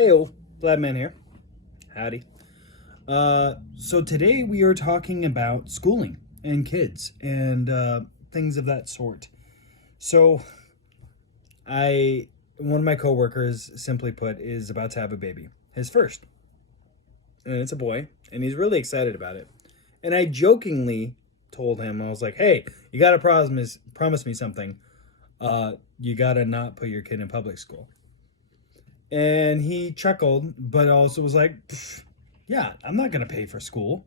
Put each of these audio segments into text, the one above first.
Heyo, Gladman here. Howdy. So today we are talking about schooling and kids and things of that sort. So one of my coworkers, simply put, is about to have a baby, his first, and it's a boy, and he's really excited about it. And I jokingly told him, I was like, "Hey, you gotta promise me something. You gotta not put your kid in public school." And he chuckled, but also was like, "Yeah, I'm not going to pay for school."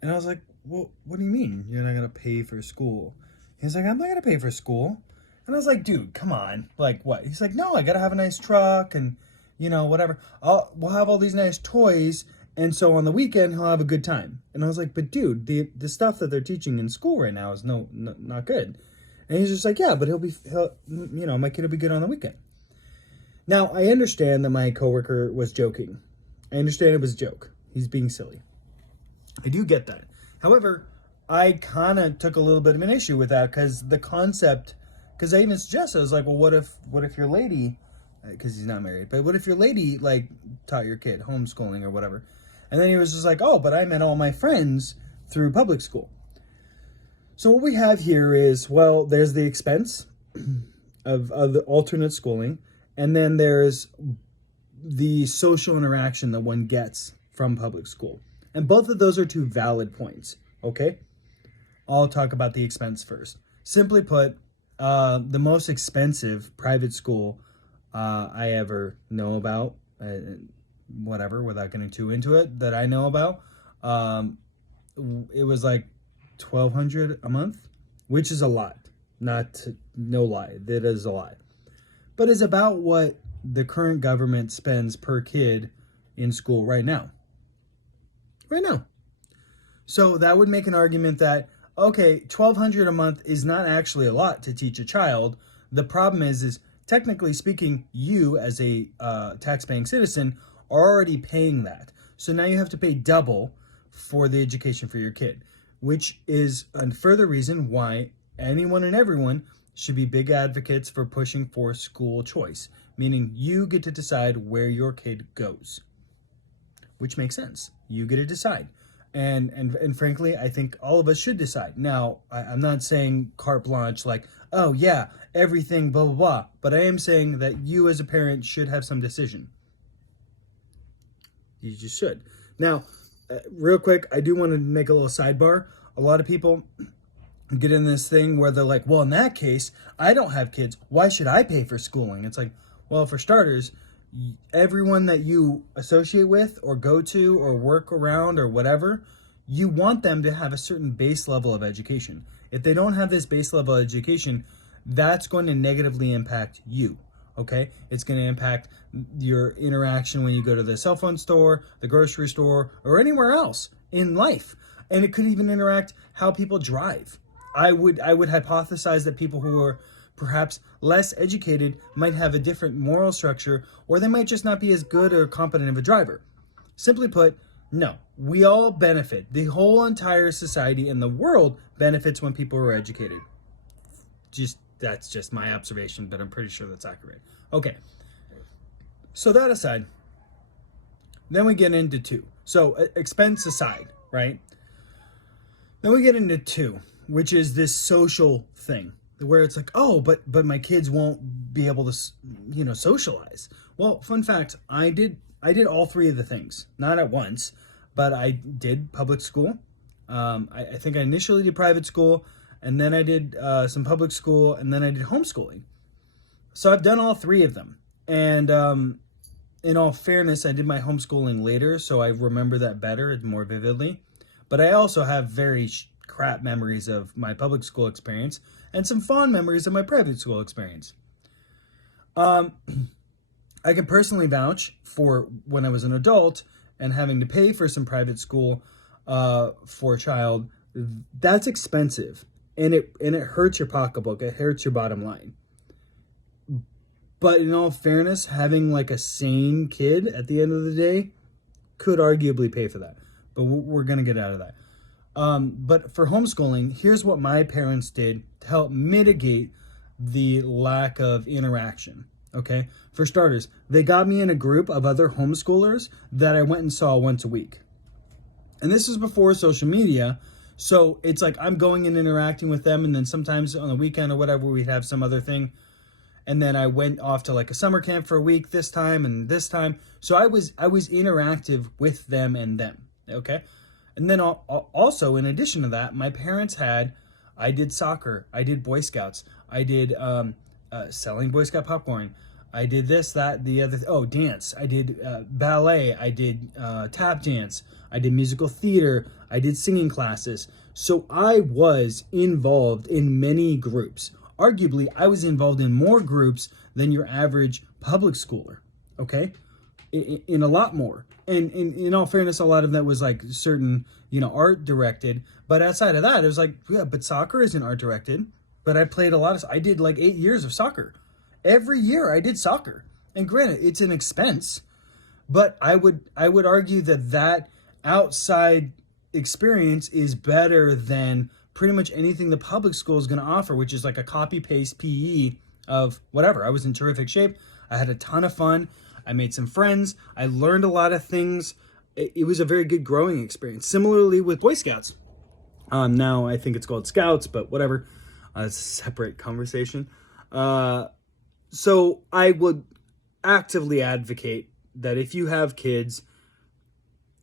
And I was like, "Well, what do you mean you're not going to pay for school?" He's like, "I'm not going to pay for school." And I was like, "Dude, come on. Like, what?" He's like, "No, I got to have a nice truck and, whatever. We'll have all these nice toys. And so on the weekend, he'll have a good time." And I was like, "But dude, the stuff that they're teaching in school right now is not good." And he's just like, "Yeah, but my kid will be good on the weekend." Now, I understand that my coworker was joking. I understand it was a joke. He's being silly. I do get that. However, I kind of took a little bit of an issue with that because I even suggested, I was like, well, what if your lady, because he's not married, but what if your lady, like, taught your kid homeschooling or whatever? And then he was just like, "Oh, but I met all my friends through public school." So what we have here is, well, there's the expense of the alternate schooling. And then there's the social interaction that one gets from public school. And both of those are two valid points, okay? I'll talk about the expense first. Simply put, the most expensive private school I ever know about, without getting too into it, that I know about, it was like $1,200 a month, which is a lot. No lie, that is a lot. But is about what the current government spends per kid in school right now. Right now. So that would make an argument that, okay, $1,200 a month is not actually a lot to teach a child. The problem is technically speaking, you as a tax-paying citizen are already paying that. So now you have to pay double for the education for your kid, which is a further reason why anyone and everyone should be big advocates for pushing for school choice, meaning you get to decide where your kid goes, which makes sense. You get to decide. And frankly, I think all of us should decide. Now, I'm not saying carte blanche like, "Oh yeah, everything, blah, blah, blah," but I am saying that you as a parent should have some decision. You just should. Now, real quick, I do want to make a little sidebar. A lot of people get in this thing where they're like, "Well, in that case, I don't have kids. Why should I pay for schooling?" It's like, well, for starters, everyone that you associate with or go to or work around or whatever, you want them to have a certain base level of education. If they don't have this base level of education, that's going to negatively impact you, okay? It's going to impact your interaction when you go to the cell phone store, the grocery store, or anywhere else in life. And it could even interact how people drive. I would hypothesize that people who are perhaps less educated might have a different moral structure, or they might just not be as good or competent of a driver. Simply put, no, we all benefit. The whole entire society and the world benefits when people are educated. That's just my observation, but I'm pretty sure that's accurate. Okay, so that aside, then we get into two. So expense aside, right? Then we get into two, which is this social thing where it's like, "Oh, but my kids won't be able to, socialize." Well, fun fact, I did all three of the things, not at once, but I did public school. I think I initially did private school, and then I did some public school, and then I did homeschooling. So I've done all three of them. And in all fairness, I did my homeschooling later, so I remember that better and more vividly. But I also have very crap memories of my public school experience and some fond memories of my private school experience. I can personally vouch for when I was an adult and having to pay for some private school for a child. That's expensive, and it hurts your pocketbook. It hurts your bottom line. But in all fairness, having like a sane kid at the end of the day could arguably pay for that. But we're going to get out of that. But for homeschooling, here's what my parents did to help mitigate the lack of interaction. Okay. For starters, they got me in a group of other homeschoolers that I went and saw once a week. And this is before social media. So it's like I'm going and interacting with them. And then sometimes on the weekend or whatever, we'd have some other thing. And then I went off to like a summer camp for a week this time and this time. So I was interactive with them and them. Okay. And then also, in addition to that, my parents I did soccer, I did Boy Scouts, I did selling Boy Scout popcorn, I did this, that, the other, dance, I did ballet, I did tap dance, I did musical theater, I did singing classes. So I was involved in many groups. Arguably, I was involved in more groups than your average public schooler, okay? In a lot more. And in all fairness, a lot of that was like certain, art directed. But outside of that, it was like, yeah, but soccer isn't art directed. But I did like 8 years of soccer. Every year I did soccer. And granted, it's an expense. But I would argue that outside experience is better than pretty much anything the public school is going to offer, which is like a copy-paste PE of whatever. I was in terrific shape. I had a ton of fun. I made some friends. I learned a lot of things. It was a very good growing experience. Similarly with Boy Scouts. Now I think it's called Scouts, but whatever. It's a separate conversation. So I would actively advocate that if you have kids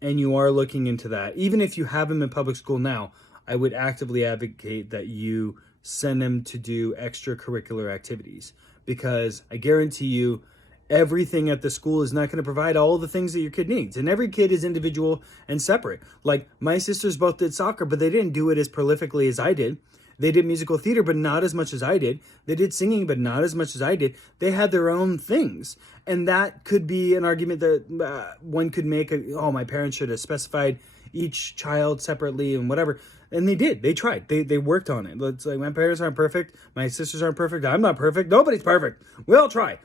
and you are looking into that, even if you have them in public school now, I would actively advocate that you send them to do extracurricular activities, because I guarantee you everything at the school is not going to provide all the things that your kid needs. And every kid is individual and separate. Like my sisters both did soccer, but they didn't do it as prolifically as I did. They did musical theater, but not as much as I did. They did singing, but not as much as I did. They had their own things. And that could be an argument that one could make. My parents should have specified each child separately and whatever. And they did. They tried. They worked on it. It's like, my parents aren't perfect. My sisters aren't perfect. I'm not perfect. Nobody's perfect. We all try.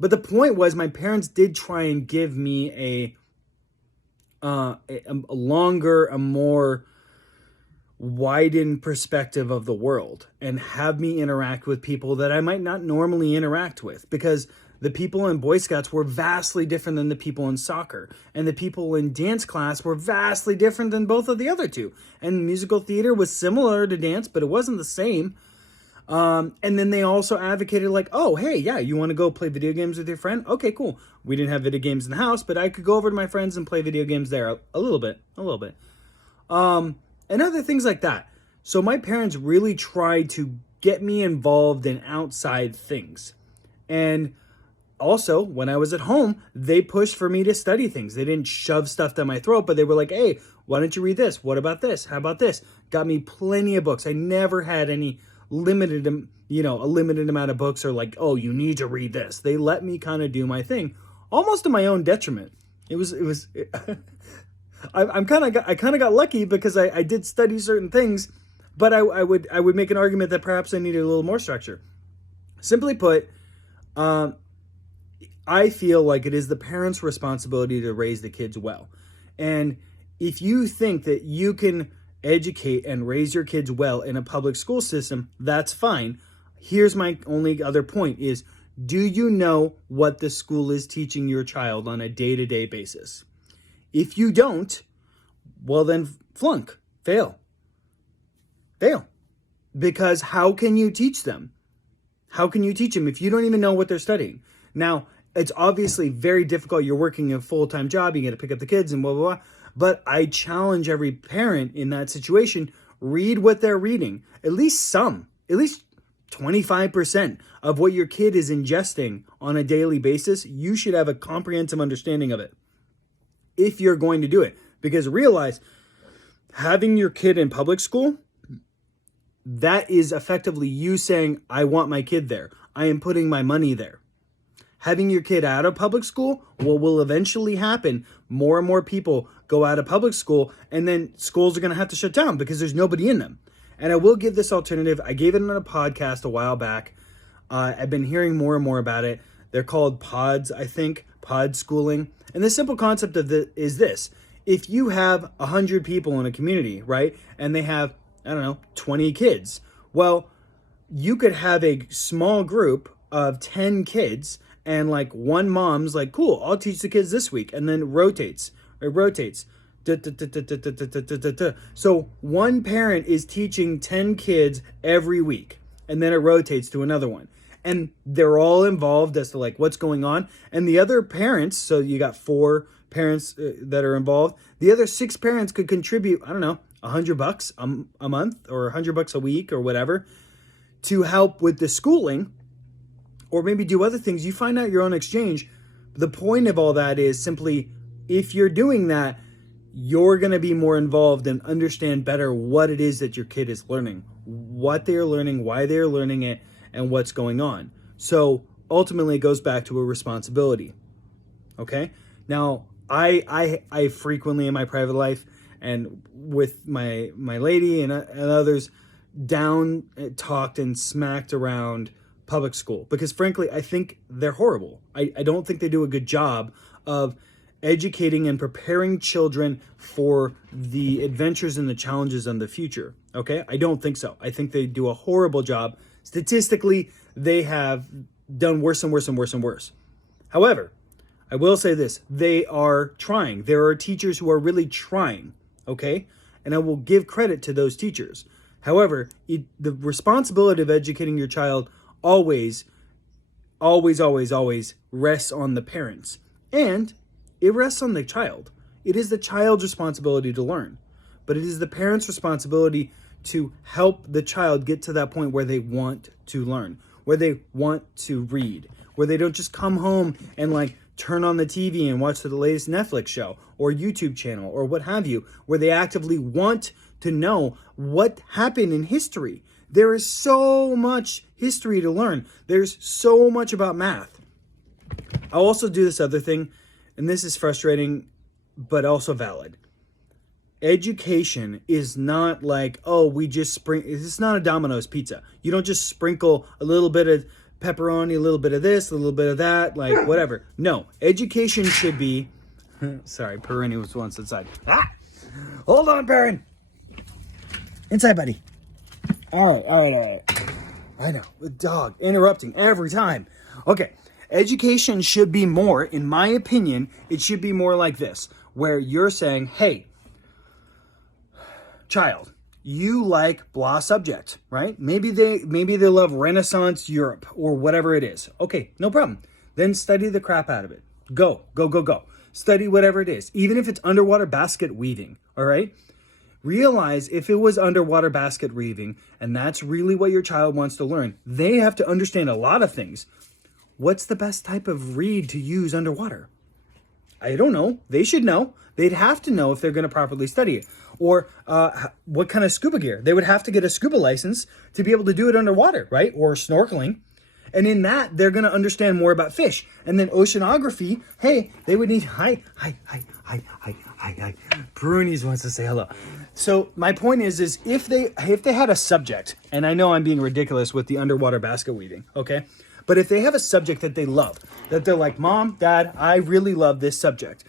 But the point was, my parents did try and give me a longer, a more widened perspective of the world, and have me interact with people that I might not normally interact with, because the people in Boy Scouts were vastly different than the people in soccer, and the people in dance class were vastly different than both of the other two. And musical theater was similar to dance, but it wasn't the same. And then they also advocated like, oh, hey, yeah, you want to go play video games with your friend? Okay, cool. We didn't have video games in the house, but I could go over to my friends and play video games there a little bit. And other things like that. So my parents really tried to get me involved in outside things. And also, when I was at home, they pushed for me to study things. They didn't shove stuff down my throat, but they were like, hey, why don't you read this? What about this? How about this? Got me plenty of books. I never had any a limited amount of books, or like, oh, you need to read this. They let me kind of do my thing, almost to my own detriment. I kind of got lucky, because I did study certain things, but I would make an argument that perhaps I needed a little more structure. Simply put, I feel like it is the parents' responsibility to raise the kids well. And if you think that you can educate and raise your kids well in a public school system, that's fine. Here's my only other point is, do you know what the school is teaching your child on a day-to-day basis? If you don't, well then flunk, fail. Because how can you teach them? How can you teach them if you don't even know what they're studying? Now, it's obviously very difficult. You're working a full-time job. You got to pick up the kids and blah, blah, blah. But I challenge every parent in that situation, read what they're reading. At least 25% of what your kid is ingesting on a daily basis, you should have a comprehensive understanding of it if you're going to do it. Because realize, having your kid in public school, that is effectively you saying, I want my kid there. I am putting my money there. Having your kid out of public school, what will eventually happen, more and more people go out of public school, and then schools are going to have to shut down because there's nobody in them. And I will give this alternative. I gave it on a podcast a while back. I've been hearing more and more about it. They're called pods, I think, pod schooling. And the simple concept of it is this. If you have 100 people in a community, right, and they have, 20 kids, well, you could have a small group of 10 kids, and like one mom's like, cool, I'll teach the kids this week, and then it rotates. So one parent is teaching 10 kids every week, and then it rotates to another one. And they're all involved as to like what's going on. And the other parents, so you got 4 parents that are involved. The other 6 parents could contribute, I don't know, $100 a month or $100 a week or whatever to help with the schooling, or maybe do other things. You find out your own exchange. The point of all that is simply, if you're doing that, you're going to be more involved and understand better what it is that your kid is learning, what they're learning, why they're learning it, and what's going on. So ultimately it goes back to a responsibility. Okay? Now, I frequently in my private life and with my lady and others down talked and smacked around public school, because frankly, I think they're horrible. I don't think they do a good job of educating and preparing children for the adventures and the challenges in the future. Okay? I don't think so. I think they do a horrible job. Statistically, they have done worse and worse and worse and worse. However, I will say this, they are trying. There are teachers who are really trying, okay? And I will give credit to those teachers. However, the responsibility of educating your child always rests on the parents. And it rests on the child. It is the child's responsibility to learn. But it is the parents' responsibility to help the child get to that point where they want to learn, where they want to read, where they don't just come home and like turn on the TV and watch the latest Netflix show or YouTube channel or what have you, where they actively want to know what happened in history. There is so much history to learn. There's so much about math. I'll also do this other thing, and this is frustrating, but also valid. Education is not like, oh, we just it's not a Domino's pizza. You don't just sprinkle a little bit of pepperoni, a little bit of this, a little bit of that, like whatever. No, education should be, sorry, Perrin was once inside. Ah! Hold on, Perrin. Inside, buddy. All right. I know, the dog interrupting every time. Okay, education should be more, in my opinion, it should be more like this, where you're saying, hey, child, you like blah subject, right? Maybe they love Renaissance Europe or whatever it is. Okay, no problem. Then study the crap out of it. Go. Study whatever it is, even if it's underwater basket weaving, all right? Realize if it was underwater basket weaving and that's really what your child wants to learn, they have to understand a lot of things. What's the best type of reed to use underwater? I don't know. They should know. They'd have to know if they're going to properly study it. Or what kind of scuba gear. They would have to get a scuba license to be able to do it underwater, right? Or snorkeling. And in that, they're going to understand more about fish. And then oceanography, hey, they would need, hi. Brunies wants to say hello. So my point is if they had a subject, and I know I'm being ridiculous with the underwater basket weaving, okay? But if they have a subject that they love, that they're like, Mom, Dad, I really love this subject.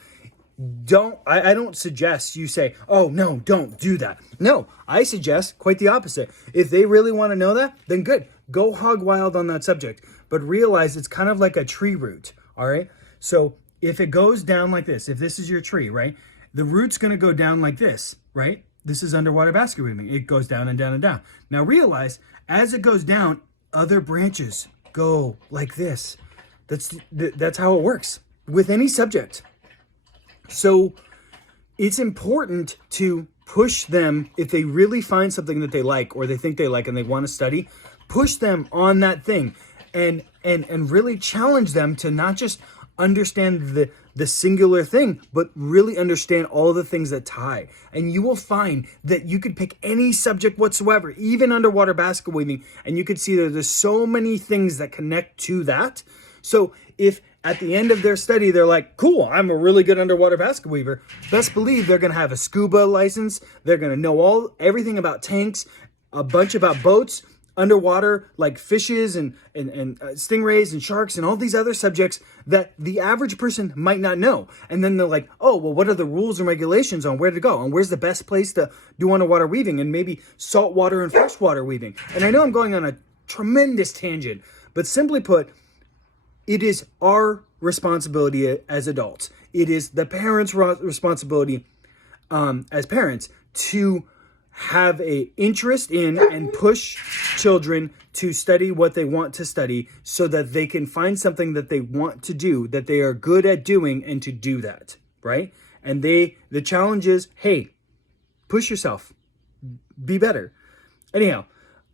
I don't suggest you say, oh, no, don't do that. No, I suggest quite the opposite. If they really want to know that, then good. Go hog wild on that subject. But realize it's kind of like a tree root, all right? So if it goes down like this, if this is your tree, right? The root's going to go down like this, right? This is underwater basket weaving. It goes down and down and down. Now realize, as it goes down, other branches go like this. That's how it works with any subject. So it's important to push them if they really find something that they like or they think they like and they want to study, push them on that thing and really challenge them to not just understand the singular thing, but really understand all the things that tie. And you will find that you could pick any subject whatsoever, even underwater basket weaving, and you could see that there's so many things that connect to that. So if at the end of their study, they're like, cool, I'm a really good underwater basket weaver, best believe they're going to have a scuba license. They're going to know everything about tanks, a bunch about boats, underwater, like fishes and stingrays and sharks and all these other subjects that the average person might not know. And then they're like, oh, well, what are the rules and regulations on where to go? And where's the best place to do underwater weaving? And maybe saltwater and freshwater weaving. And I know I'm going on a tremendous tangent, but simply put, it is our responsibility as adults. It is the parents' responsibility as parents to have a interest in and push children to study what they want to study so that they can find something that they want to do, that they are good at doing, and to do that, right? And the challenge is, hey, push yourself, be better. Anyhow,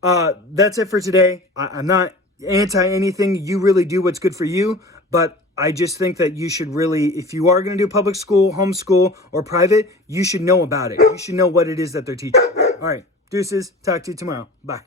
that's it for today. I'm not anti anything. You really do what's good for you, but I just think that you should really, if you are going to do public school, homeschool, or private, you should know about it. You should know what it is that they're teaching. All right, deuces. Talk to you tomorrow. Bye.